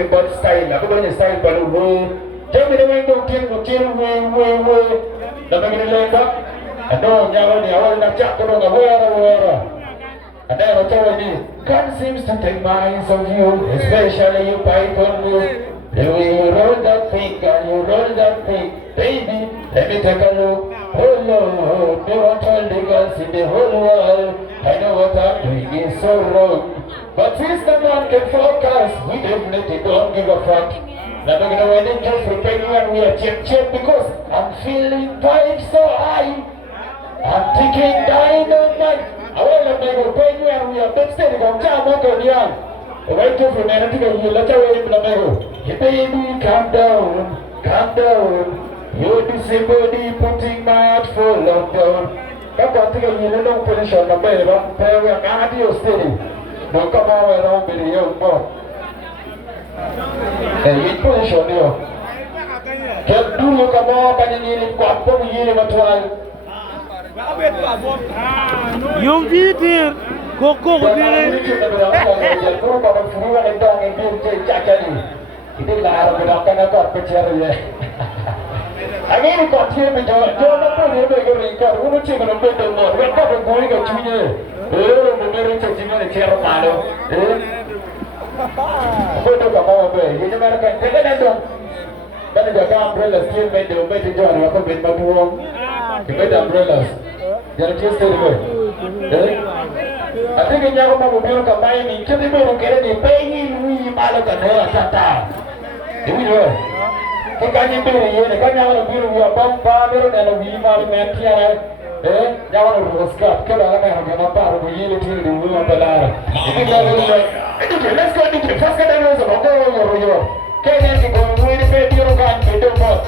cái body style là cái body style Baruli chứ mình đang đầu tiên vui là mình lên đó anh đâu nhau thì họ đang chắc cái đồ ngà vừa and then I told you God seems to take minds of you especially you Bakonzo the way you roll that thing and you roll that thing baby let me take a look oh Lord they want all the girls in the whole world I know what I'm doing is so wrong but since no one can focus we definitely don't give a fuck now we're gonna wait in Geoffrey and we are check because I'm feeling vibes so high I'm thinking dynamite I want to make a pay and we are texting from Jamaica Young wait till for man to go you let away from the hey baby calm down you're the somebody putting my heart full of down các bạn thấy cái gì nó đông position là bề đó theo cái ngã đi ở steady nó có bao nhiêu đâu bị nhiều không cái position đi rồi cái dulu kamu Banyankole kuat pun ini betul Yung gitu, koko begini. Itu lah berlaku nak berbicara ya. Angin kau tiada menjawab, jangan pun dia bergerak. Rumah cik mana betul mah, mereka bergurau kat sini. Mengerik cik sini ni cerita malu. Betul kamu apa? Ini mereka kita dah dong. Kan jaga umbrella still made jual aku bin Batoro. Kita umbrella. Jangan just dulu. Tapi kita kalau mau biar kampai ni, kita baru kira ni pengen ni malu kan dia sata. Ini dia. Kita ni biar ni, kan jangan biar dia bangpa biar dia lebih malu mentiara. Jangan ruskat. Kalau orang yang nak paru begini tiada dulu belar. Ini dia dulu. Let's go. First kita dulu sebab kita yo. Kaya ni kau ni pergi orang betul mah.